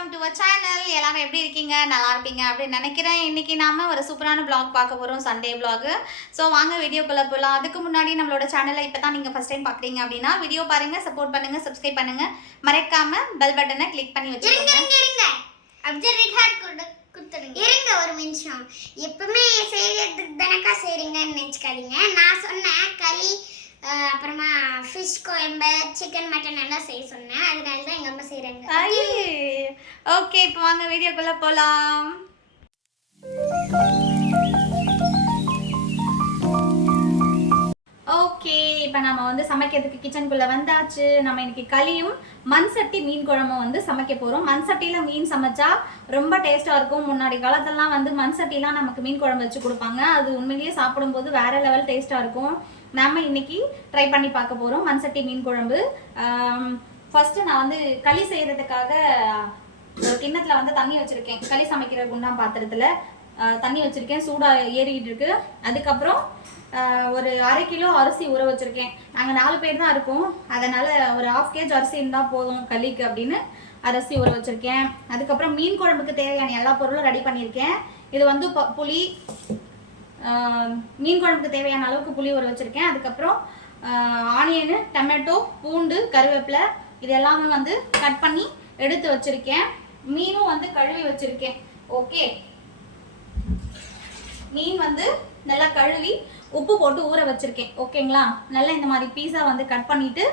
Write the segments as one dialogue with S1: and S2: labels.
S1: Welcome to our channel எல்லாரும் எப்படி இருக்கீங்க? நல்லா இருப்பீங்க அப்படின்னு நினைக்கிறேன். இன்னைக்கு நாம ஒரு சூப்பரான vlog பார்க்க போகிறோம் சண்டே vlog. ஸோ வாங்க வீடியோக்குள்ளே போகலாம் அதுக்கு முன்னாடி நம்மளோட சேனலை இப்போ தான் நீங்கள் ஃபஸ்ட் டைம் பார்க்குறீங்க அப்படின்னா வீடியோ பாருங்க சப்போர்ட் பண்ணுங்க சப்ஸ்கிரைப் பண்ணுங்க. மறக்காம பெல் பட்டனை கிளிக் பண்ணி வச்சுக்கோங்க.
S2: இருங்க இருங்க அப்சர்வ் ஹார்ட் கொடு கொடுத்துருங்க இருங்க ஒரு நிமிஷம். எப்பவுமே செய்யறதுக்கு தானக்கா செய்றீங்கன்னு நினச்சிக்காதீங்க. நான் சொன்னேன் களி அப்புறமா ஃபிஷ் குழம்பு சிக்கன் மட்டன் எல்லாம் செய்ய சொன்னேன். அதனால தான் எங்கள் அம்மா செய்கிறாங்க
S1: ஓகே இப்போ வாங்க வீடியோக்குள்ளே போகலாம் ஓகே இப்போ நம்ம வந்து சமைக்கிறதுக்கு கிச்சனுக்குள்ளே வந்தாச்சு. நம்ம இன்னைக்கு களியும் மண் சட்டி மீன் குழம்பும் வந்து சமைக்க போகிறோம் மண் சட்டியில் மீன் சமைச்சா ரொம்ப டேஸ்ட்டாக இருக்கும். முன்னாடி காலத்தெல்லாம் வந்து மண் சட்டிலாம் நமக்கு மீன் குழம்பு வச்சு கொடுப்பாங்க. அது உண்மையிலேயே சாப்பிடும்போது வேறு லெவல் டேஸ்ட்டாக இருக்கும். நாம் இன்னைக்கு ட்ரை பண்ணி பார்க்க போகிறோம் மண்சட்டி மீன் குழம்பு. ஃபஸ்ட்டு நான் வந்து களி செய்கிறதுக்காக ஒரு கிண்ணத்தில் வந்து தண்ணி வச்சுருக்கேன். களி சமைக்கிற குண்டாம் பாத்திரத்தில். தண்ணி வச்சுருக்கேன். சூடாக ஏறிக்கிட்டு இருக்கு அதுக்கப்புறம் ஒரு அரை கிலோ அரிசி ஊற வச்சுருக்கேன். நாங்கள் நாலு பேர் தான் இருக்கோம். அதனால் ஒரு ஹாஃப் கேஜ் அரிசி இருந்தால் போதும் களிக்கு அப்படின்னு அரிசி ஊற வச்சுருக்கேன். அதுக்கப்புறம் மீன் குழம்புக்கு தேவையான எல்லா பொருளும் ரெடி பண்ணியிருக்கேன். இது வந்து ப- புளி மீன் குழம்புக்கு தேவையான அளவுக்கு புளி ஊற வச்சுருக்கேன். அதுக்கப்புறம் ஆனியனு டொமேட்டோ பூண்டு கருவேப்பிலை இது எல்லாமே வந்து கட் பண்ணி எடுத்து வச்சுருக்கேன். மீனும் வந்து கழுவி வச்சுருக்கேன். ஓகே? மீன் வந்து நல்லா கழுவி உப்பு போட்டு ஊற வச்சுருக்கேன். ஓகேங்களா? நல்லா இந்த மாதிரி பீஸா வந்து கட் பண்ணிட்டு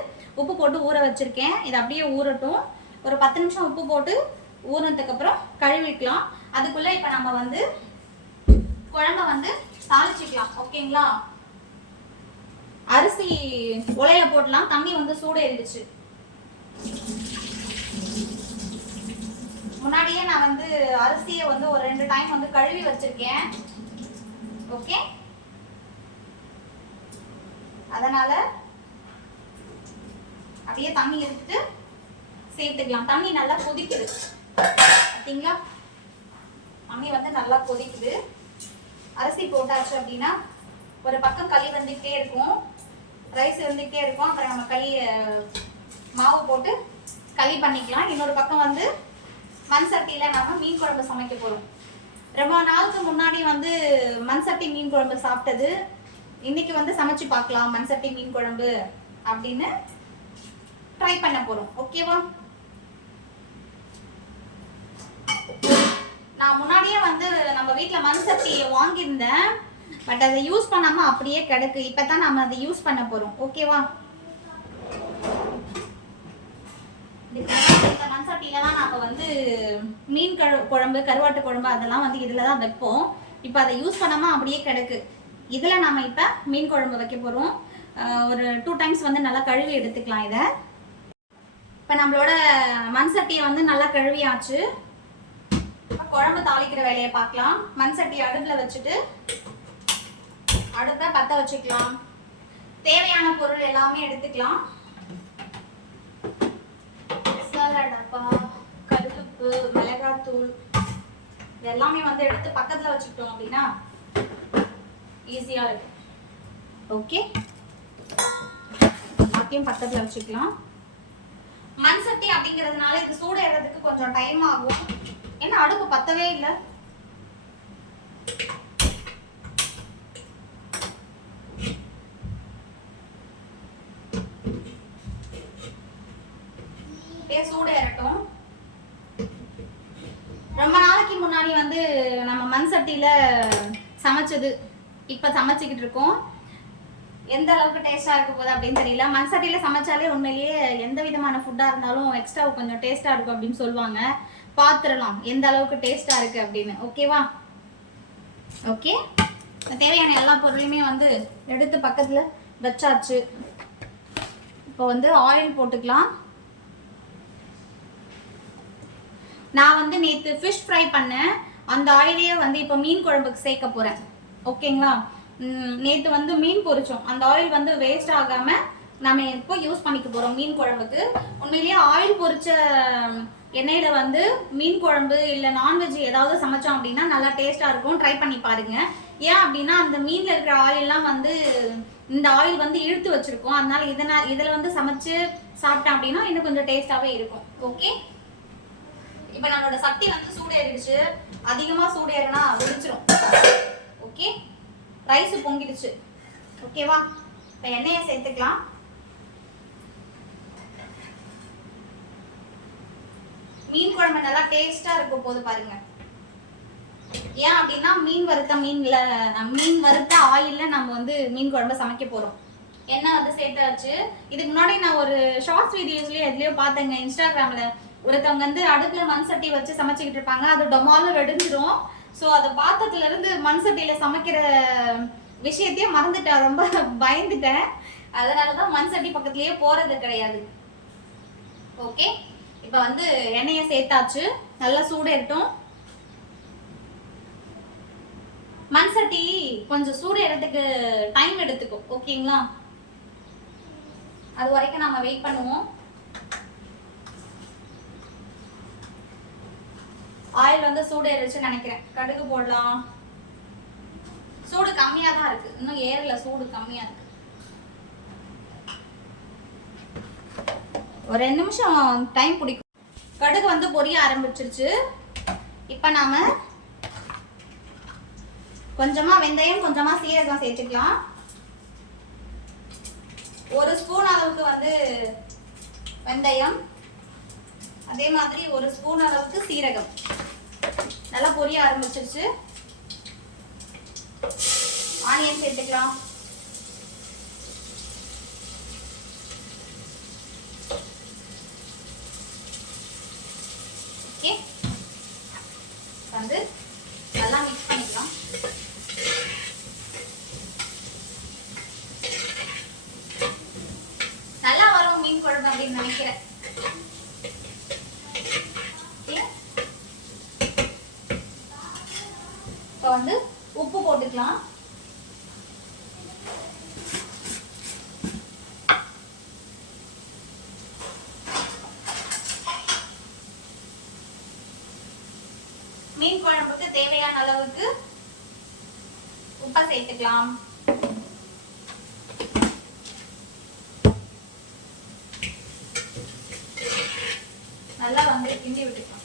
S1: உப்பு போட்டு ஊற வச்சுருக்கேன். இது அப்படியே ஊறட்டும். ஒரு பத்து நிமிஷம் உப்பு போட்டு ஊறினதுக்கப்புறம் கழுவிக்கலாம். அதுக்குள்ளே இப்போ நம்ம வந்து குழம்ப வந்து தாளிச்சிக்கலாம் ஓகேங்களா? அரிசி உலையில போடலாம் தண்ணி வந்து சூடு இருந்துச்சு முன்னாடியே நான் வந்து அரிசியை வந்து ஒரு ரெண்டு டைம் வந்து கழுவி வச்சிருக்கேன். ஓகே? அதனால அப்படியே தண்ணி எடுத்துட்டு சேர்த்துக்கலாம். தண்ணி நல்லா கொதிக்குது. பார்த்தீங்களா தண்ணி வந்து நல்லா கொதிக்குது. அரிசி போட்டாச்சு அப்படின்னா ஒரு பக்கம் களி வந்துக்கிட்டே இருக்கும் ரைஸ் வந்துக்கிட்டே இருக்கும். அப்புறம் நம்ம களி மாவு போட்டு களி பண்ணிக்கலாம். இன்னொரு பக்கம் வந்து மண் சட்டியில் நாம மீன் குழம்பு சமைக்க போகிறோம் ரொம்ப நாளுக்கு முன்னாடி வந்து மண் சட்டி மீன் குழம்பு சாப்பிட்டது. இன்னைக்கு வந்து சமைச்சு பார்க்கலாம் மண் சட்டி மீன் குழம்பு அப்படின்னு ட்ரை பண்ண போகிறோம் ஓகேவா நான் முன்னாடியே வந்து நம்ம வீட்டில் மண் வாங்கியிருந்தேன். பட் அதை யூஸ் பண்ணாம அப்படியே கிடக்கு. இப்போ தான் நம்ம அதை யூஸ் பண்ண போகிறோம் ஓகேவா இந்த மண் சட்டியில தான் நம்ம வந்து மீன் கழு குழம்பு கருவாட்டு குழம்பு அதெல்லாம் வந்து இதில் தான் வைப்போம். இப்போ அதை யூஸ் பண்ணாம அப்படியே கிடக்கு. இதில் நம்ம இப்போ மீன் குழம்பு வைக்க போகிறோம் ஒரு டூ டைம்ஸ் வந்து நல்லா கழுவி எடுத்துக்கலாம் இதை. இப்போ நம்மளோட மண் சட்டியை வந்து நல்லா கழுவியாச்சு. குழம்பு தாளிக்கிற வேலையை பார்க்கலாம். மண் சட்டி அடுப்பில் வச்சுட்டு அடுப்பை பற்ற வச்சுக்கலாம். தேவையான பொருள் எல்லாமே எடுத்துக்கலாம். டப்பா கருப்பு மிளகாத்தூள் எல்லாமே வந்து எடுத்து பக்கத்தில் வச்சுக்கிட்டோம் அப்படின்னா ஈஸியாக இருக்கு ஓகே எல்லாத்தையும் பக்கத்தில் வச்சுக்கலாம். மண் சட்டி அப்படிங்கிறதுனால இது சூடு ஏறதுக்கு கொஞ்சம் டைம் ஆகும். ஏன்னா அடுப்பு பத்தவே இல்லை? சூடு ஏறட்டும் ரொம்ப நாளைக்கு முன்னாடி வந்து நம்ம மண் சட்டியில சமைச்சது. இப்போ சமைச்சிக்கிட்டு இருக்கோம். எந்த அளவுக்கு டேஸ்டா இருக்க போகுது அப்படின்னு தெரியல. மண் சட்டியில சமைச்சாலே உண்மையிலேயே எந்த விதமான ஃபுட்டா இருந்தாலும் எக்ஸ்ட்ரா கொஞ்சம் டேஸ்டா இருக்கும் அப்படின்னு சொல்லுவாங்க. பார்த்துடலாம் எந்த அளவுக்கு டேஸ்டா இருக்கு அப்படின்னு. ஓகேவா ஓகே தேவையான எல்லா பொருளையுமே வந்து எடுத்து பக்கத்துல வச்சாச்சு. இப்போ வந்து ஆயில் போட்டுக்கலாம். நான் வந்து நேற்று ஃபிஷ் ஃப்ரை பண்ணேன். அந்த ஆயிலையே வந்து இப்போ மீன் குழம்புக்கு சேர்க்க போகிறேன் ஓகேங்களா நேற்று வந்து மீன் பொரிச்சோம். அந்த ஆயில் வந்து வேஸ்ட் ஆகாமல் நம்ம இப்போ யூஸ் பண்ணிக்க போகிறோம் மீன் குழம்புக்கு. உண்மையிலேயே ஆயில் பொரிச்ச எண்ணெயில் வந்து மீன் குழம்பு இல்லை நான்வெஜ் ஏதாவது சமைச்சோம் அப்படின்னா நல்லா டேஸ்ட்டாக இருக்கும். ட்ரை பண்ணி பாருங்க. ஏன் அப்படின்னா அந்த மீனில் இருக்கிற ஆயிலெலாம் வந்து இந்த ஆயில் வந்து இழுத்து வச்சிருக்கோம். அதனால இதனால் இதில் வந்து சமைச்சு சாப்பிட்டேன் அப்படின்னா இன்னும் கொஞ்சம் டேஸ்ட்டாகவே இருக்கும். ஓகே இப்போ நம்மளோட சட்டி வந்து சூடேறிடுச்சு. அதிகமாக சூடேறினா வெடிச்சிரும். ஓகே ரைஸ் பொங்கிடுச்சு. ஓகேவா இப்போ எண்ணெயை சேர்த்துக்கலாம். மீன் குழம்பு நல்லா டேஸ்டா இருக்கும் போது பாருங்க. ஏன் அப்படின்னா மீன் வறுத்த மீன்ல மீன் வறுத்த ஆயில்ல நம்ம வந்து மீன் குழம்பு சமைக்க போறோம். என்ன வந்து சேர்த்தாச்சு? இதுக்கு முன்னாடி நான் ஒரு ஷார்ட்ஸ் வீடியோஸ்லயே எதுலயோ பார்த்தேங்க இன்ஸ்டாகிராம்ல ஒருத்தவங்க வந்து அடுப்புல மண் சட்டி வச்சு சமைச்சுக்கிட்டு இருப்பாங்க. அது டொமாலும் வெடிஞ்சிரும். ஸோ அதை பார்த்ததுல இருந்து மண் சட்டியில சமைக்கிற விஷயத்தையே மறந்துட்டேன். ரொம்ப பயந்துட்டேன். அதனாலதான் மண் சட்டி பக்கத்துலயே போறது கிடையாது. ஓகே இப்போ வந்து எண்ணெயை சேர்த்தாச்சு. நல்லா சூடேறட்டும் மண் சட்டி கொஞ்சம் சூடேறதுக்கு டைம் எடுத்துக்கும். ஓகேங்களா? அது வரைக்கும் நம்ம வெயிட் பண்ணுவோம். ஆயில் வந்து சூடேறிச்சுன்னு நினைக்கிறேன். கடுகு போடலாம். சூடு கம்மியா தான் இருக்கு. இன்னும் ஏறல சூடு கம்மியா இருக்கு. ஒரு ரெண்டு நிமிஷம் டைம் பிடிக்கும். கடுகு வந்து பொரிய ஆரம்பிச்சிருச்சு. இப்போ நாம கொஞ்சமாக வெந்தயம் கொஞ்சமாக சீரகம் சேர்த்துக்கலாம். ஒரு ஸ்பூன் அளவுக்கு வந்து வெந்தயம். அதே மாதிரி ஒரு ஸ்பூன் அளவுக்கு சீரகம். நல்லா பொரிய ஆரம்பிச்சிருச்சு. ஆனியன் சேர்த்துக்கலாம் ஓகே வந்து நல்லா மிக்ஸ் பண்ணிக்கலாம் நல்லா வரும் மீன் குழம்பு அப்படின்னு நினைக்கிறேன் Okay. இப்போ வந்து உப்பு போட்டுக்கலாம் மீன் குழம்புக்கு தேவையான அளவுக்கு உப்பை சேர்த்துக்கலாம் நல்லா வந்து கிண்டி விட்டுக்கலாம்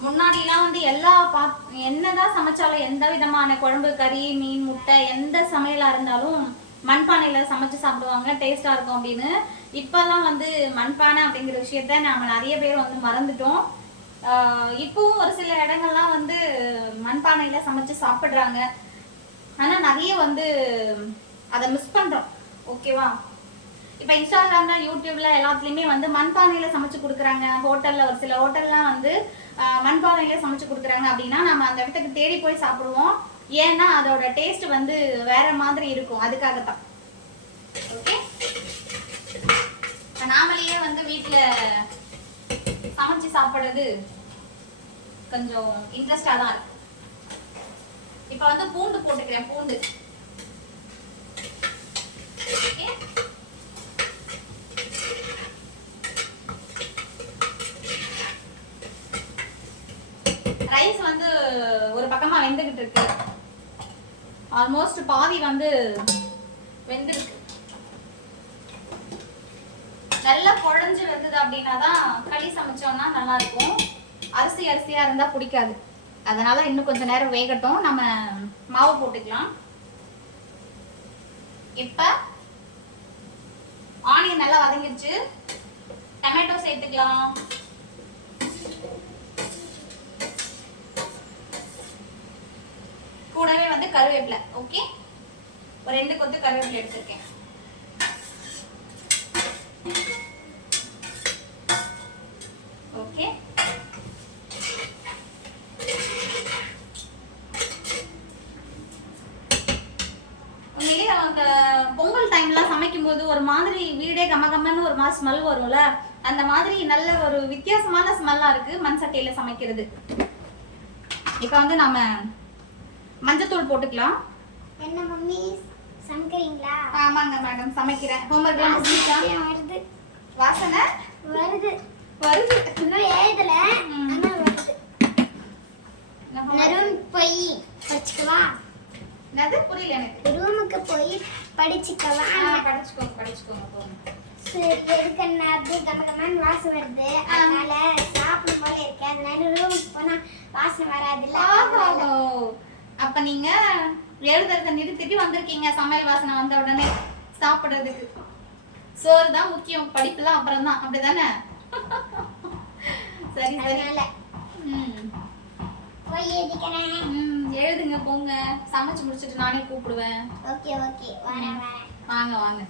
S1: முன்னாடிலாம் வந்து எல்லா பா என்னதான் சமைச்சாலும் எந்த விதமான குழம்பு கறி மீன் முட்டை எந்த சமையலா இருந்தாலும் மண்பானையில சமைச்சு சாப்பிடுவாங்க டேஸ்டா இருக்கும் அப்படின்னு. இப்பெல்லாம் வந்து மண்பானை அப்படிங்கிற விஷயத்த நாம நிறைய பேர் வந்து மறந்துட்டோம். இப்போவும் இப்பவும் ஒரு சில இடங்கள்லாம் வந்து மண்பானையில சமைச்சு சாப்பிடுறாங்க. ஆனா நிறைய வந்து அதை மிஸ் பண்றோம். ஓகேவா இப்போ இன்ஸ்டாகிராம்ல யூடியூப்ல எல்லாத்துலயுமே வந்து மண்பானையில சமைச்சு கொடுக்குறாங்க. ஹோட்டல்ல ஒரு சில ஹோட்டல்லாம் வந்து மண்பானையில சமைச்சு கொடுக்குறாங்க அப்படின்னா நம்ம அந்த இடத்துக்கு தேடி போய் சாப்பிடுவோம். ஏன்னா அதோட டேஸ்ட் வந்து வேற மாதிரி இருக்கும். அதுக்காக தான் ஓகே நாமளையே வந்து வீட்டில் சமைச்சு சாப்பிடுறது கொஞ்சம் இன்ட்ரெஸ்டாக தான் இருக்கு. இப்போ வந்து பூண்டு போட்டுக்கிறேன் பூண்டு. ஓகே ரைஸ் வந்து ஒரு பக்கமா வெந்துகிட்டு இருக்கு ஆல்மோஸ்ட் பாதி வந்து வெந்திருக்கு. நல்லா குழஞ்சு வெந்தது அப்படின்னா தான் களி சமைச்சோம்னா நல்லா இருக்கும் அரிசி அரிசியா இருந்தா பிடிக்காது. அதனால இன்னும் கொஞ்ச நேரம் வேகட்டும். நம்ம மாவு போட்டுக்கலாம். இப்ப ஆனியன் நல்லா வதங்கிடுச்சு டொமேட்டோ சேர்த்துக்கலாம். கூடவே வந்து கருவேப்பிலை ஓகே ஒரு ரெண்டு கொத்து கருவேப்பிலை எடுத்திருக்கேன். ஓகே உண்மையிலேயே பொங்கல் டைம்லாம் சமைக்கும்போது ஒரு மாதிரி வீடே கமகமன்னு ஒரு மாதிரி ஸ்மெல் வரும்ல. அந்த மாதிரி நல்ல ஒரு வித்தியாசமான ஸ்மெல்லா இருக்கு மண் சட்டியில சமைக்கிறது. இப்போ வந்து நாம மஞ்சத்தூள் போட்டுக்கலாம்.
S2: என்ன மம்மி? சமைக்கிறீங்களா?
S1: ஆமாங்க மேடம் சமைக்கிறேன். ஹோம்ஒர்க்லாம் முடிஞ்சிச்சா
S2: வருது.
S1: வாசனை?
S2: வருது.
S1: வருது.
S2: இன்னும் எழுதல. ஆனா வருது? நருண் போய் படிச்சுக்கவா?
S1: என்னது? புரியல எனக்கு.
S2: ரூமுக்கு போய் படிச்சுக்கவா?
S1: படிச்சுக்கோங்க படிச்சுக்கோங்க போங்க.
S2: எதுக்குன்னா அப்படியே கம கமன்னு வாசம் வருது. அதனால சாப்பிடும் போல இருக்கு அதனால ரூமுக்கு போனா வாசனை வராதுல்ல.
S1: அப்ப நீங்க எழுதுறத நிறுத்திட்டு வந்திருக்கீங்க. சமையல் வாசனை வந்த உடனே சாப்பிடுறதுக்கு. சோறு தான் முக்கியம். படிப்புலாம் அப்புறம் தான் அப்படிதானே? சரி சரி. எழுதுங்க போங்க. சமைச்சு முடிச்சிட்டு நானே கூப்பிடுவேன்.
S2: Okay okay.
S1: வாங்க வாங்க.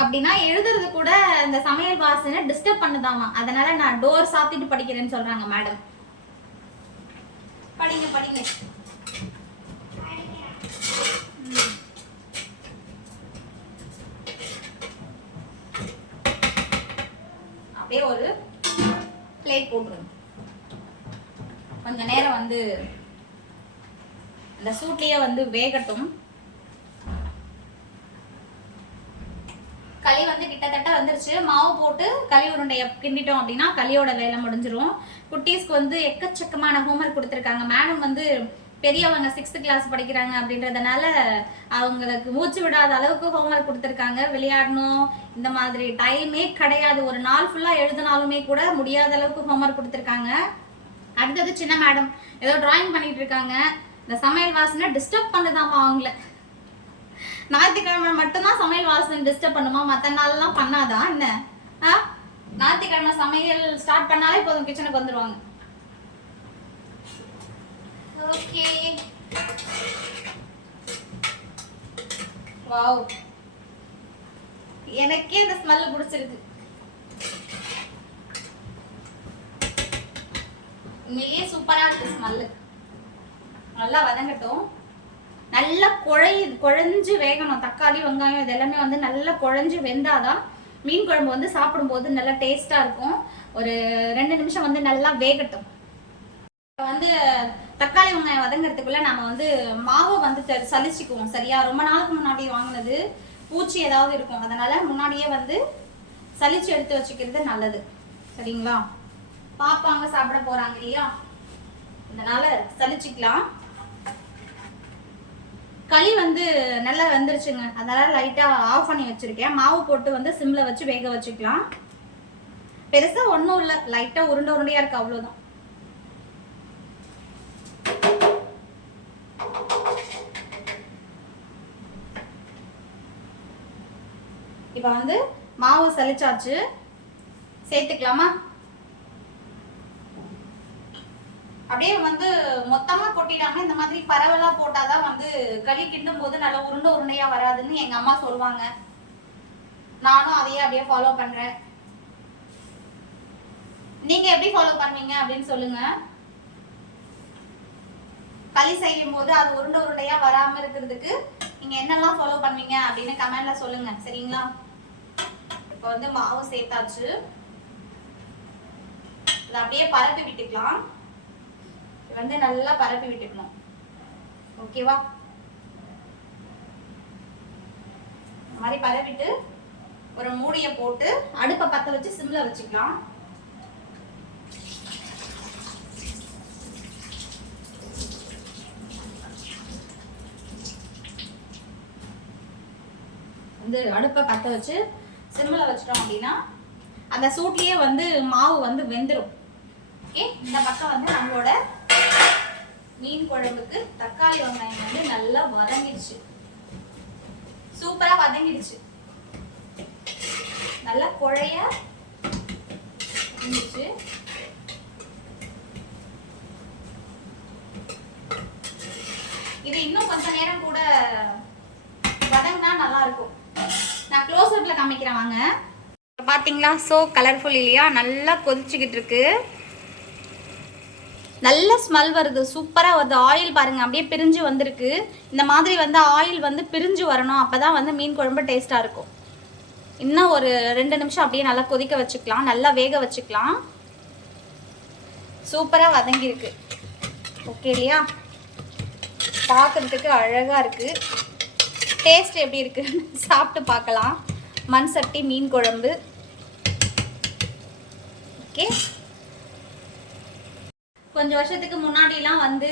S1: அப்படின்னா எழுதுறது கூட இந்த சமையல் வாசனை டிஸ்டர்ப் பண்ணுதாமா. அதனால நான் டோர் சாத்திட்டு படிக்கிறேன்னு சொல்றாங்க மேடம் படிங்க படிங்க. அப்படியே ஒரு பிளேட் போட்டுருங்க. கொஞ்ச நேரம் வந்து அந்த சூட்லேயே வந்து வேகட்டும். களி வந்து கிட்டத்தட்ட வந்துருச்சு. மாவு போட்டு களி உருண்டைய கிண்டிட்டோம் அப்படின்னா களியோட வேலை முடிஞ்சிரும். குட்டீஸ்க்கு வந்து எக்கச்சக்கமான ஹோம்ஒர்க் கொடுத்துருக்காங்க. மேடம் வந்து பெரியவங்க சிக்ஸ்த் கிளாஸ் படிக்கிறாங்க அப்படின்றதுனால அவங்களுக்கு மூச்சு விடாத அளவுக்கு ஹோம்ஒர்க் கொடுத்துருக்காங்க. விளையாடணும் இந்த மாதிரி டைமே கிடையாது. ஒரு நாள் ஃபுல்லாக எழுதினாலுமே கூட முடியாத அளவுக்கு ஹோம்ஒர்க் கொடுத்துருக்காங்க. அடுத்தது சின்ன மேடம் ஏதோ டிராயிங் பண்ணிட்டு இருக்காங்க. இந்த சமையல் வாசனை டிஸ்டர்ப் பண்ணுதாமா அவங்கள? ஞாயிற்றுக்கிழமை மட்டும்தான் சமையல் வாசனை டிஸ்டர்ப் பண்ணுமா? மற்ற நாள்லாம் பண்ணாதா? என்ன? ஆ? ஞாயிற்றுக்கிழமை சமையல் ஸ்டார்ட் பண்ணாலே போதும் கிச்சனுக்கு வந்துருவாங்க. ஓகே. வாவ். எனக்கே இந்த ஸ்மெல் பிடிச்சிருக்கு. உண்மையிலேயே சூப்பரா இருக்கு ஸ்மெல்லு நல்லா வதங்கட்டும். நல்லா குழை குழஞ்சு வேகணும். தக்காளி வெங்காயம் இது எல்லாமே வந்து நல்லா குழஞ்சு வெந்தாதான் மீன் குழம்பு வந்து சாப்பிடும்போது நல்லா டேஸ்ட்டாக இருக்கும். ஒரு ரெண்டு நிமிஷம் வந்து நல்லா வேகட்டும். வந்து தக்காளி வெங்காயம் வதங்கிறதுக்குள்ள நம்ம வந்து மாவை வந்து சலிச்சுக்குவோம் சரியா? ரொம்ப நாளுக்கு முன்னாடி வாங்கினது. பூச்சி ஏதாவது இருக்கும். அதனால முன்னாடியே வந்து சலிச்சு எடுத்து வச்சுக்கிறது நல்லது. சரிங்களா? பாப்பாங்க சாப்பிட போறாங்க இல்லையா? அதனால சலிச்சுக்கலாம். களி வந்து நல்லா வெந்துருச்சுங்க. அதனால் லைட்டாக ஆஃப் பண்ணி வச்சிருக்கேன். மாவு போட்டு வந்து சிம்மில் வச்சு வேக வச்சுக்கலாம். பெருசாக ஒன்றும் இல்லை. லைட்டாக உருண்டை உருண்டையாக இருக்குது அவ்வளோதான் இப்போ வந்து மாவு சலிச்சாச்சு சேர்த்துக்கலாமா? அப்படியே வந்து மொத்தமா கொட்டிடாம இந்த மாதிரி பரவலா போட்டாதான் வந்து களி கிண்டும் போது நல்லா உருண்டை உருண்டையா வராதுன்னு எங்க அம்மா சொல்லுவாங்க. நானும் அதையே அப்படியே ஃபாலோ பண்றேன். நீங்க எப்படி ஃபாலோ பண்ணுவீங்க அப்படின்னு சொல்லுங்க. களி செய்யும் போது அது உருண்டை உருண்டையா வராம இருக்கிறதுக்கு நீங்க என்னெல்லாம் ஃபாலோ பண்ணுவீங்க அப்படின்னு கமெண்ட்ல சொல்லுங்க. சரிங்களா? இப்போ வந்து மாவு சேர்த்தாச்சு. இதை அப்படியே பரப்பி விட்டுக்கலாம். இது வந்து நல்லா பரப்பி விட்டுக்கணும். ஓகேவா இந்த மாதிரி பரப்பிட்டு ஒரு மூடியை போட்டு அடுப்பை பத்த வச்சு சிம்ல வச்சுக்கலாம். வந்து அடுப்பை பத்த வச்சு சிம்ல வச்சிட்டோம் அப்படின்னா அந்த சூட்லயே வந்து மாவு வந்து வெந்துடும் ஓகே இந்த பக்கம் வந்து நம்மளோட மீன் குழம்புக்கு தக்காளி வெங்காயம் வந்து நல்லா வதங்கிடுச்சு. சூப்பரா வதங்கிடுச்சு. நல்லா குழைய இருந்துச்சு இது இன்னும் கொஞ்ச நேரம் கூட வதங்கினா நல்லா இருக்கும். நான் க்ளோஸ் அப்ல காமிக்கிறேன் வாங்க. பாத்தீங்களா? சோ கலர்ஃபுல் இல்லையா? நல்லா கொதிச்சுக்கிட்டு இருக்கு. நல்ல ஸ்மெல் வருது. சூப்பராக வருது. ஆயில் பாருங்கள் அப்படியே பிரிஞ்சு வந்திருக்கு. இந்த மாதிரி வந்து ஆயில் வந்து பிரிஞ்சு வரணும். அப்போ தான் வந்து மீன் குழம்பு டேஸ்ட்டாக இருக்கும். இன்னும் ஒரு ரெண்டு நிமிஷம் அப்படியே நல்லா கொதிக்க வச்சுக்கலாம். நல்லா வேக வச்சுக்கலாம். சூப்பராக வதங்கியிருக்கு. ஓகே இல்லையா? பார்க்கறதுக்கு அழகாக இருக்குது டேஸ்ட் எப்படி இருக்குன்னு சாப்பிட்டு பார்க்கலாம். மண் சட்டி மீன் குழம்பு. ஓகே கொஞ்சம் வருஷத்துக்கு முன்னாடிலாம் வந்து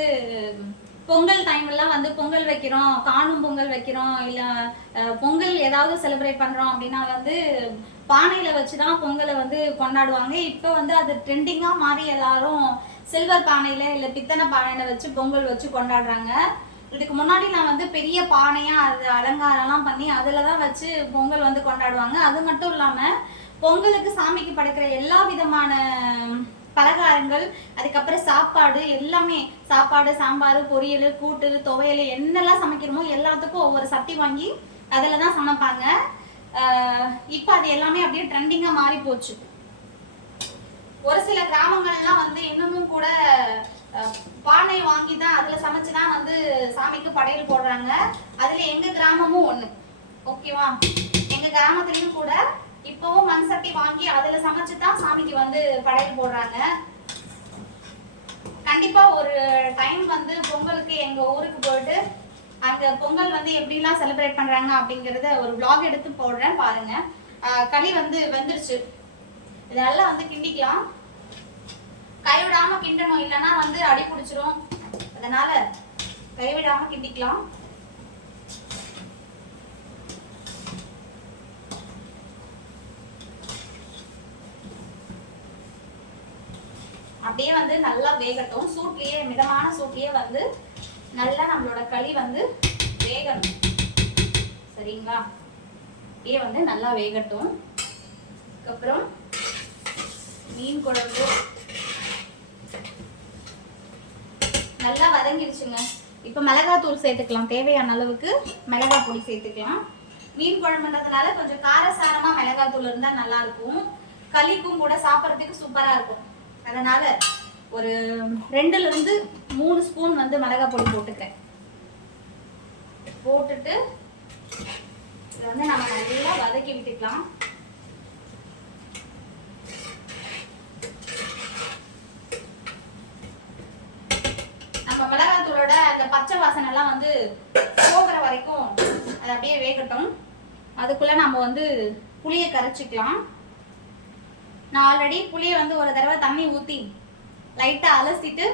S1: பொங்கல் டைம்லாம் வந்து பொங்கல் வைக்கிறோம் காணும் பொங்கல் வைக்கிறோம் இல்ல பொங்கல் ஏதாவது செலிப்ரேட் பண்றோம் அப்படின்னா வந்து பானையில வச்சுதான் பொங்கலை வந்து கொண்டாடுவாங்க. இப்போ வந்து அது ட்ரெண்டிங்கா மாறி எல்லாரும் சில்வர் பானையில இல்ல பித்தனை பானையில வச்சு பொங்கல் வச்சு கொண்டாடுறாங்க. இதுக்கு முன்னாடி நான் வந்து பெரிய பானையா அது அலங்காரம்லாம் பண்ணி அதில் தான் வச்சு பொங்கல் வந்து கொண்டாடுவாங்க. அது மட்டும் இல்லாம பொங்கலுக்கு சாமிக்கு படைக்கிற எல்லா விதமான பலகாரங்கள் அதுக்கப்புறம் சாப்பாடு எல்லாமே. சாப்பாடு சாம்பார் பொரியல் கூட்டு துவையல் என்னெல்லாம் சமைக்கிறோமோ எல்லாத்துக்கும் ஒவ்வொரு சட்டி வாங்கி அதில் தான் சமைப்பாங்க. இப்போ அது எல்லாமே அப்படியே ட்ரெண்டிங்காக மாறி போச்சு. ஒரு சில கிராமங்கள்லாம் வந்து இன்னமும் கூட பானை வாங்கி தான் அதில் சமைச்சு தான் வந்து சாமிக்கு படையல் போடுறாங்க. அதில் எங்கள் கிராமமும் ஒன்று ஓகேவா? எங்கள் கிராமத்துலேயும் கூட இப்போவும் மண் சட்டி வாங்கி அதில் சமைச்சுதான் சாமிக்கு வந்து படையல் போடுறாங்க. கண்டிப்பா ஒரு டைம் வந்து பொங்கலுக்கு எங்க ஊருக்கு போயிட்டு அங்க பொங்கல் வந்து எப்படிலாம் செலிப்ரேட் பண்றாங்க அப்படிங்கறத ஒரு பிளாக் எடுத்து போடுறேன் பாருங்க. களி வந்து வெந்துருச்சு. இது நல்லா வந்து கிண்டிக்கலாம். கைவிடாம கிண்டணும் இல்லைன்னா வந்து அடி பிடிச்சிரும். அதனால கைவிடாம கிண்டிக்கலாம். அப்படியே வந்து நல்லா வேகட்டும். சூட்லயே மிதமான சூட்லயே வந்து நல்லா நம்மளோட களி வந்து வேகணும். சரிங்களா? அப்படியே வந்து நல்லா வேகட்டும். அதுக்கப்புறம் மீன் குழம்பு. நல்லா வதங்கிடுச்சுங்க. இப்போ மிளகாத்தூள் சேர்த்துக்கலாம். தேவையான அளவுக்கு மிளகாய் பொடி சேர்த்துக்கலாம். மீன் குழம்புன்றதுனால கொஞ்சம் காரசாரமா மிளகாத்தூள் இருந்தா நல்லா இருக்கும். களிக்கும் கூட சாப்பிட்றதுக்கு சூப்பரா இருக்கும். அதனால ஒரு ரெண்டுல இருந்து மூணு ஸ்பூன் வந்து மிளகாய் பொடி போட்டுக்கிறேன். போட்டுட்டு இதை வந்து நம்ம நல்லா வதக்கி விட்டுக்கலாம். நம்ம மிளகாத்தூளோட அந்த பச்சை வாசனை எல்லாம் வந்து போகிற வரைக்கும் அது அப்படியே வேகட்டும். அதுக்குள்ள நம்ம வந்து புளியை கரைச்சிக்கலாம். நான் ஆல்ரெடி புளியை வந்து ஒரு தடவை தண்ணி ஊற்றி லைட்டாக அலசிட்டு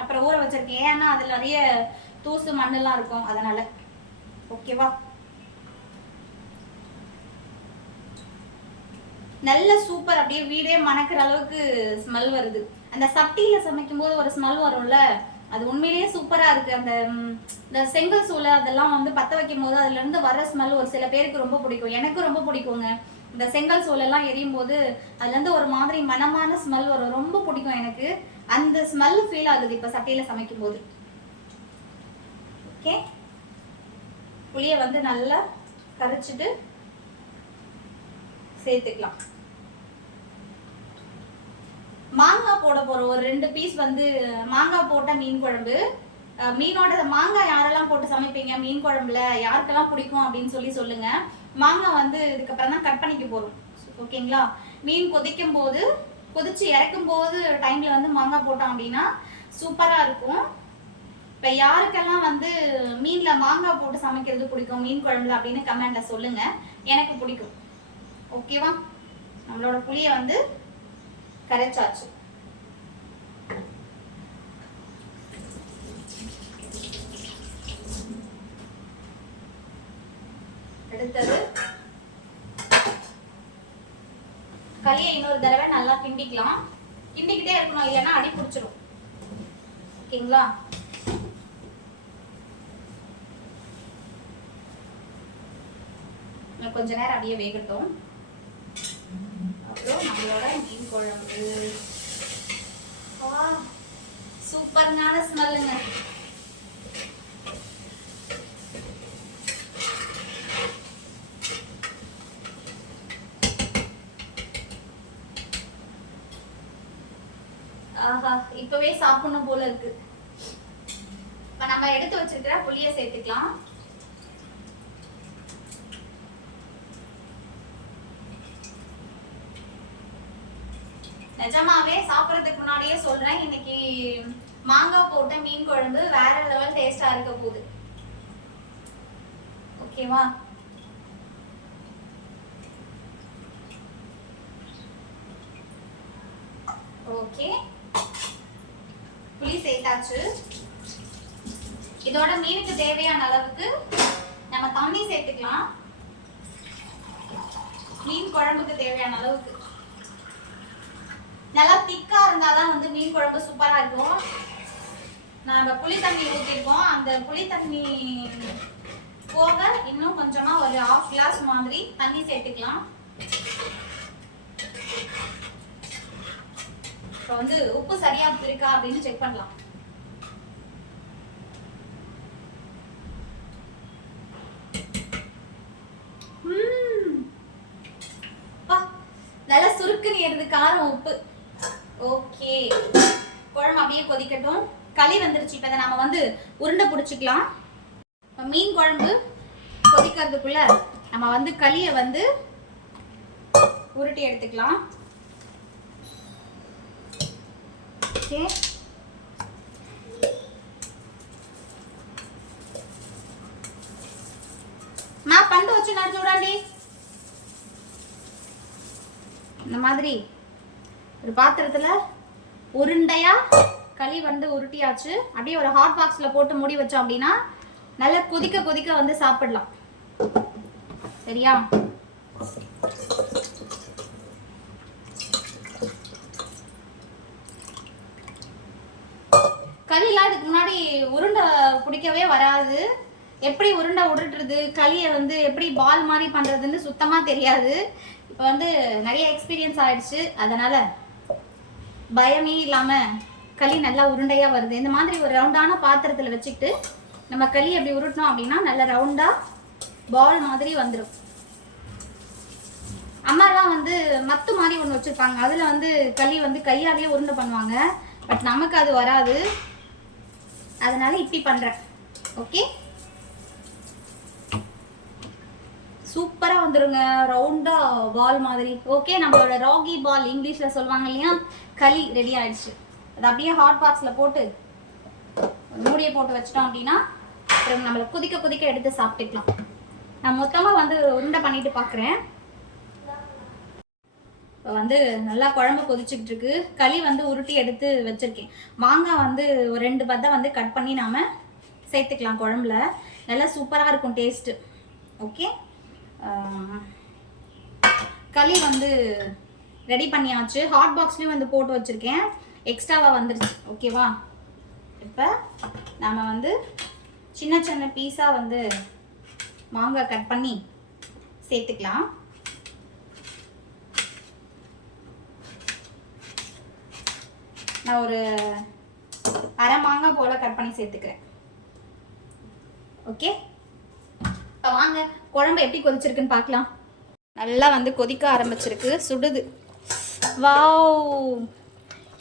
S1: அப்புறம் ஊற வச்சிருக்கேன். ஏன்னா அதில் நிறைய தூசு மண்ணெல்லாம் இருக்கும். அதனால ஓகேவா நல்ல சூப்பர் அப்படியே வீடே மணக்கிற அளவுக்கு ஸ்மெல் வருது. அந்த சட்டியில சமைக்கும் போது ஒரு ஸ்மெல் வரும்ல? அது உண்மையிலேயே சூப்பரா இருக்கு. அந்த இந்த செங்கல் சூளை அதெல்லாம் வந்து பத்த வைக்கும் போது அதுல இருந்து வர ஸ்மெல் ஒரு சில பேருக்கு ரொம்ப பிடிக்கும். எனக்கும் ரொம்ப பிடிக்குங்க. இந்த செங்கல் சோலெல்லாம் எரியும் போது அதுல இருந்து ஒரு மாதிரி மனமான ஸ்மெல் வரும். ரொம்ப பிடிக்கும் எனக்கு. அந்த ஸ்மெல் ஃபீல் ஆகுது இப்ப சட்டையில் சமைக்கும் போது ஓகே புளியை வந்து நல்லா கரைச்சிட்டு சேர்த்துக்கலாம். மாங்காய் போட போறோம். ஒரு ரெண்டு பீஸ் வந்து மாங்காய் போட்ட மீன் குழம்பு மீனோட மாங்காய் யாரெல்லாம் போட்டு சமைப்பீங்க? மீன் குழம்புல யாருக்கெல்லாம் பிடிக்கும் அப்படின்னு சொல்லி சொல்லுங்க. மாங்காய் வந்து இதுக்கப்புறம் தான் கட் பண்ணிக்க போறோம். ஓகேங்களா மீன் கொதிக்கும் போது கொதிச்சு இறக்கும் போது டைம்ல வந்து மாங்காய் போட்டோம் அப்படின்னா சூப்பரா இருக்கும். இப்போ யாருக்கெல்லாம் வந்து மீன்ல மாங்காய் போட்டு சமைக்கிறது பிடிக்கும் மீன் குழம்புல அப்படின்னு கமெண்ட்ல சொல்லுங்க. எனக்கு பிடிக்கும். ஓகேவா நம்மளோட புளியை வந்து கரைச்சாச்சு. அடுத்தது களியை இன்னொரு தடவை நல்லா கிண்டிக்கலாம். கிண்டிக்கிட்டே இருக்கணும் இல்லைன்னா அடி பிடிச்சிரும். ஓகேங்களா? கொஞ்ச நேரம் அப்படியே வேகட்டும். அப்புறம் நம்மளோட மீன் குழம்பு. சூப்பர்னான ஸ்மெல்லுங்க இப்பவே சாப்பிடணும் போல இருக்கு. இப்ப நம்ம எடுத்து வச்சிருக்கிற புளிய சேர்த்துக்கலாம். நிஜமாவே சாப்பிடறதுக்கு முன்னாடியே சொல்றேன். இன்னைக்கு மாங்காய் போட்ட மீன் குழம்பு வேற லெவல் டேஸ்டா இருக்க போகுது. ஓகேவா ஓகே இதோட மீனுக்கு தேவையான அளவுக்கு நம்ம தண்ணி சேர்த்துக்கலாம். மீன் குழம்புக்கு தேவையான அளவுக்கு. நல்லா திக்கா இருந்தாதான் வந்து மீன் குழம்பு சூப்பரா இருக்கும். நம்ம புளி தண்ணி ஊற்றிருக்கோம் அந்த புளி தண்ணி போக இன்னும் கொஞ்சமா ஒரு ஹாஃப் கிளாஸ் மாதிரி தண்ணி சேர்த்துக்கலாம். இப்போ வந்து உப்பு சரியா இருக்கா அப்படின்னு செக் பண்ணலாம் ம்ம். அப்பா, நல்லா சுருக்குன்னு ஏறுது காரம் உப்பு ஓகே குழம்பு அப்படியே கொதிக்கட்டும் களி வந்துருச்சு இப்போ இதை நம்ம வந்து உருண்டை பிடிச்சிக்கலாம் இப்ப மீன் குழம்பு கொதிக்கிறதுக்குள்ள நம்ம வந்து களியை வந்து உருட்டி எடுத்துக்கலாம் ఓకే మా పండు వచ్చినాడు చూడండి இந்த மாதிரி ஒரு பாத்திரத்துல உருண்டையா களி வந்து உருட்டியாச்சு. அப்படியே ஒரு ஹாட் பாக்ஸ்ல போட்டு மூடி வச்சோம் அப்படின்னா நல்லா கொதிக்க கொதிக்க வந்து சாப்பிடலாம். சரியா? களிலாம் இதுக்கு முன்னாடி உருண்டை பிடிக்கவே வராது. எப்படி உருண்டை உருட்டுறது களியை வந்து எப்படி பால் மாதிரி பண்ணுறதுன்னு சுத்தமாக தெரியாது. இப்போ வந்து நிறைய எக்ஸ்பீரியன்ஸ் ஆயிடுச்சு. அதனால பயமே இல்லாமல் களி நல்லா உருண்டையாக வருது. இந்த மாதிரி ஒரு ரவுண்டான பாத்திரத்தில் வச்சுக்கிட்டு நம்ம களி அப்படி உருட்டினோம் அப்படின்னா நல்ல ரவுண்டாக பால் மாதிரி வந்துடும் அம்மாலாம் வந்து மத்து மாதிரி ஒன்று வச்சுருப்பாங்க. அதில் வந்து களி வந்து கையாலேயே உருண்டை பண்ணுவாங்க. பட் நமக்கு அது வராது. அதனால இப்படி பண்ணுறேன் ஓகே சூப்பராக வந்துருங்க. ரவுண்டாக பால் மாதிரி. ஓகே நம்மளோட ராகி பால் இங்கிலீஷில் சொல்லுவாங்க இல்லையா? களி ரெடி ஆயிடுச்சு. அது அப்படியே ஹாட் பாக்ஸில் போட்டு மூடியை போட்டு வச்சிட்டோம் அப்படின்னா அப்புறம் நம்மளை குதிக்க குதிக்க எடுத்து சாப்பிட்டுக்கலாம். நான் மொத்தமாக வந்து உருண்டை பண்ணிட்டு பார்க்குறேன். இப்போ வந்து நல்லா குழம்பு கொதிச்சுக்கிட்டு இருக்கு. களி வந்து உருட்டி எடுத்து வச்சிருக்கேன். மாங்காய் வந்து ஒரு ரெண்டு பத்தை வந்து கட் பண்ணி நாம சேர்த்துக்கலாம் குழம்புல. நல்லா சூப்பராக இருக்கும் டேஸ்ட்டு ஓகே களி வந்து ரெடி பண்ணியாச்சு. ஹாட் பாக்ஸ்லேயும் வந்து போட்டு வச்சுருக்கேன். எக்ஸ்ட்ராவாக வந்துருச்சு. ஓகேவா இப்போ நாம் வந்து சின்ன சின்ன பீஸாக வந்து மாங்காய் கட் பண்ணி சேர்த்துக்கலாம். நான் ஒரு அரை மாங்காய் போல கட் பண்ணி சேர்த்துக்கிறேன். ஓகே இப்போ வாங்க குழம்பு எப்படி கொதிச்சிருக்குன்னு பார்க்கலாம். நல்லா வந்து கொதிக்க ஆரம்பிச்சிருக்கு சுடுது. வாவ்!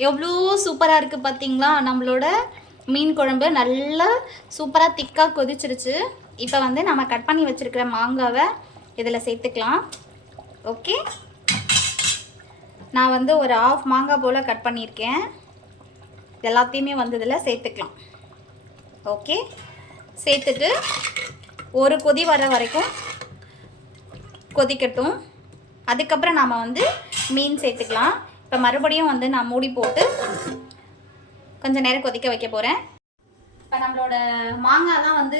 S1: எவ்வளோ சூப்பராக இருக்குது பார்த்தீங்களா நம்மளோட மீன் குழம்பு நல்லா சூப்பராக திக்காக கொதிச்சிருச்சு. இப்போ வந்து நம்ம கட் பண்ணி வச்சிருக்கிற மாங்காவை இதில் சேர்த்துக்கலாம். ஓகே? நான் வந்து ஒரு ஆஃப் மாங்காய் போல் கட் பண்ணியிருக்கேன். எல்லாத்தையுமே வந்து இதில் சேர்த்துக்கலாம். ஓகே? சேர்த்துட்டு ஒரு கொதி வர வரைக்கும் கொதிக்கட்டும். அதுக்கப்புறம் நாம் வந்து மீன் சேர்த்துக்கலாம். இப்போ மறுபடியும் வந்து நான் மூடி போட்டு கொஞ்சம் நேரம் கொதிக்க வைக்க போகிறேன் இப்போ நம்மளோட மாங்காய்லாம் வந்து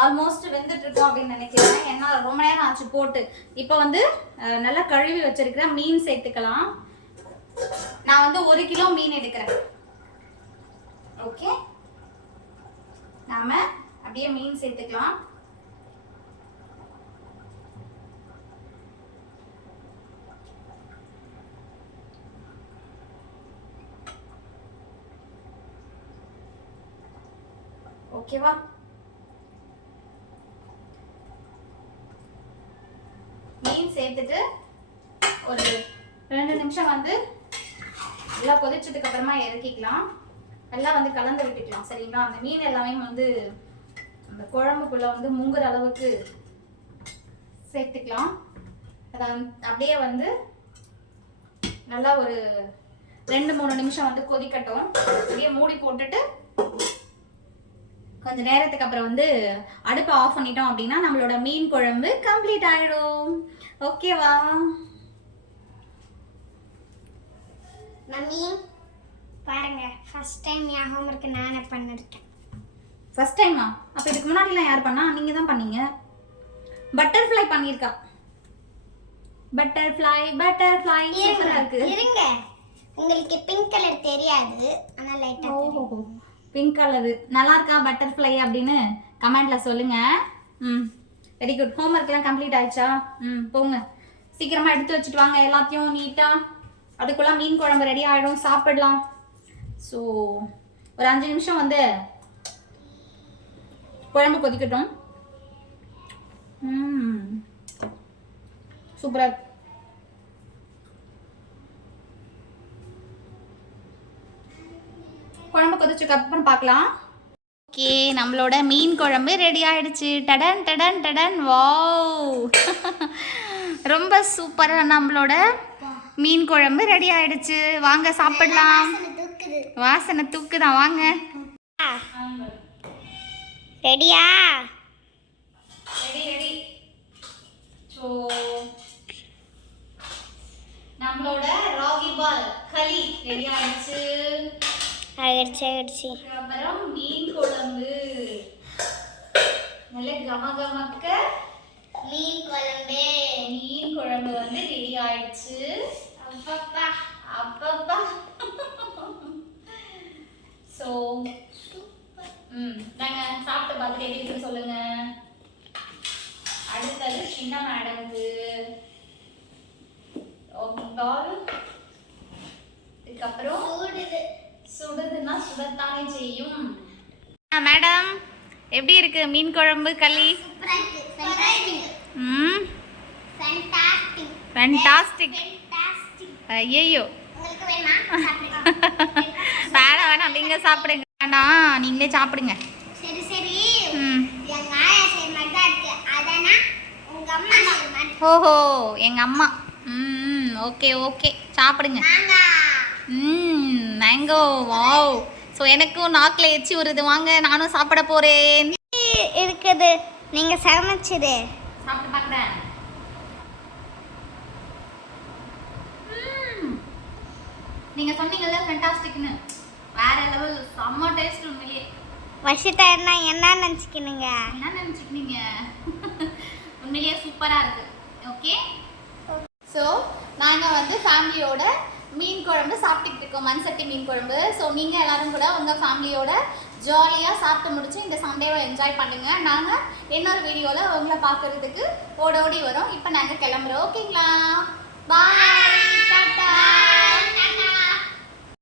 S1: ஆல்மோஸ்ட் வெந்துட்டு இருக்கோம் அப்படின்னு நினைக்கிறேன். ஏன்னா ரொம்ப நேரம் ஆச்சு போட்டு. இப்போ வந்து நல்லா கழுவி வச்சிருக்கிற மீன் சேர்த்துக்கலாம். நான் வந்து ஒரு கிலோ மீன் எடுக்கிறேன். ஓகே நாம அப்படியே மீன் சேர்த்துக்கலாம். ஓகேவா? மீன் சேர்த்துட்டு ஒரு ரெண்டு நிமிஷம் வந்து நல்லா கொதிச்சதுக்கு அப்புறமா இறக்கிக்கலாம். நல்லா வந்து கலந்து விட்டுக்கலாம் சரிங்களா? அந்த மீன் எல்லாமே வந்து அந்த குழம்புக்குள்ள வந்து முங்குற அளவுக்கு சேர்த்துக்கலாம். அதை அப்படியே வந்து நல்லா ஒரு ரெண்டு மூணு நிமிஷம் வந்து கொதிக்கட்டும். அப்படியே மூடி போட்டுட்டு கொஞ்ச நேரத்துக்கு அப்புறம் வந்து அடுப்பை ஆஃப் பண்ணிட்டோம் அப்படின்னா நம்மளோட மீன் குழம்பு கம்ப்ளீட் ஆயிடும். ஓகேவா
S2: மம்மி பாருங்க ஃபர்ஸ்ட் டைம் என் ஹோம்ஒர்க் நானே பண்ணிருக்கேன்.
S1: ஃபர்ஸ்ட் டைமா அப்போ இதுக்கு முன்னாடிலாம் யார் பண்ணா? நீங்கள் தான் பண்ணீங்க. பட்டர்ஃப்ளை பண்ணியிருக்கா பட்டர்ஃப்ளை பட்டர்ஃப்ளை சூப்பராக இருக்கு.
S2: இருங்க. உங்களுக்கு பிங்க் கலர் தெரியாது. ஆனா லைட்டா
S1: ஓஹோ பிங்க் கலரு நல்லா இருக்கா பட்டர்ஃப்ளை அப்படின்னு கமெண்ட்ல சொல்லுங்க. ம் வெரி குட் ஹோம்ஒர்க்லாம் கம்ப்ளீட் ஆயிடுச்சா? ம் போங்க. சீக்கிரமா எடுத்து வச்சுட்டு வாங்க எல்லாத்தையும் நீட்டா அதுக்குள்ள மீன் குழம்பு ரெடி ஆயிடும் சாப்பிடலாம். ஸோ ஒரு அஞ்சு நிமிஷம் வந்து குழம்பு கொதிக்கட்டும். ம் சூப்பராக குழம்பு கொதிச்சதுக்கு அப்புறம் பார்க்கலாம். ஓகே நம்மளோட மீன் குழம்பு ரெடி ஆயிடுச்சு. டடன் டடன் டடன். வாவ் ரொம்ப சூப்பராக நம்மளோட மீன் குழம்பு ரெடி ஆயிடுச்சு. வாங்க சாப்பிடலாம். வாசனை தூக்குதான் வாங்க.
S2: ரெடியா
S1: ரெடி ரெடி ஸோ நம்மளோட ராகி பால் களி ரெடி ஆயிடுச்சு.
S2: ஆயிடுச்சு ஆயிடுச்சு
S1: அப்புறம் மீன் குழம்பு. நல்ல கம கமக்க
S2: மீன் குழம்பு.
S1: மீன் குழம்பு வந்து ரெடி ஆயிடுச்சு.
S2: அப்பப்பா.
S1: அப்பப்பா. ஸோ ம் நாங்கள் சாப்பிட்டு பார்த்துட்டு எப்படி இருக்குன்னு சொல்லுங்க. அடுத்தது சின்ன மேடம்க்கு இதுக்கப்புறம் சுடுதுன்னா சுடத்தானே செய்யும். மேடம் எப்படி இருக்கு? மீன் குழம்பு களி?
S2: சூப்பரா இருக்கு ஃபென்டாஸ்டிக்
S1: ம்
S2: ஃபென்டாஸ்டிக்
S1: ஐயோ
S2: உங்களுக்கு வேணுமா?
S1: வேணாம் வேணாம். நீங்க சாப்பிடுங்க. வேண்டாம் நீங்களே சாப்பிடுங்க.
S2: சரி சரி.
S1: ஓஹோ எங்க அம்மா. ம் ஓகே ஓகே. சாப்பிடுங்க. ம். மேங்கோ வாவ் ஸோ எனக்கும் நாக்கில் எச்சி வருது வாங்க நானும் சாப்பிட போறேன்.
S2: இருக்குது நீங்க சமைச்சது.
S1: சாப்பிட்டு பார்க்குறேன். நீங்க சொன்னீங்கல்ல ஃபென்டாஸ்டிக்னு வேற லெவல் செம்ம டேஸ்ட் உண்மையிலேயே
S2: வசிட்டா என்ன என்ன நினச்சிக்கினீங்க?
S1: என்ன நினச்சிக்கினீங்க? உண்மையிலேயே சூப்பராக இருக்கு. ஓகே ஸோ நாங்கள் வந்து ஃபேமிலியோட மீன் குழம்பு சாப்பிட்டுக்கிட்டு இருக்கோம். மண்சட்டி மீன் குழம்பு. ஸோ நீங்கள் எல்லாரும் கூட உங்கள் ஃபேமிலியோட ஜாலியாக சாப்பிட்டு முடிச்சு இந்த சண்டேவை என்ஜாய் பண்ணுங்க. நாங்கள் இன்னொரு வீடியோவில் உங்களை பார்க்கறதுக்கு ஓட ஓடி வரோம். இப்போ நாங்கள் கிளம்புறோம். ஓகேங்களா பாய் டாட்டா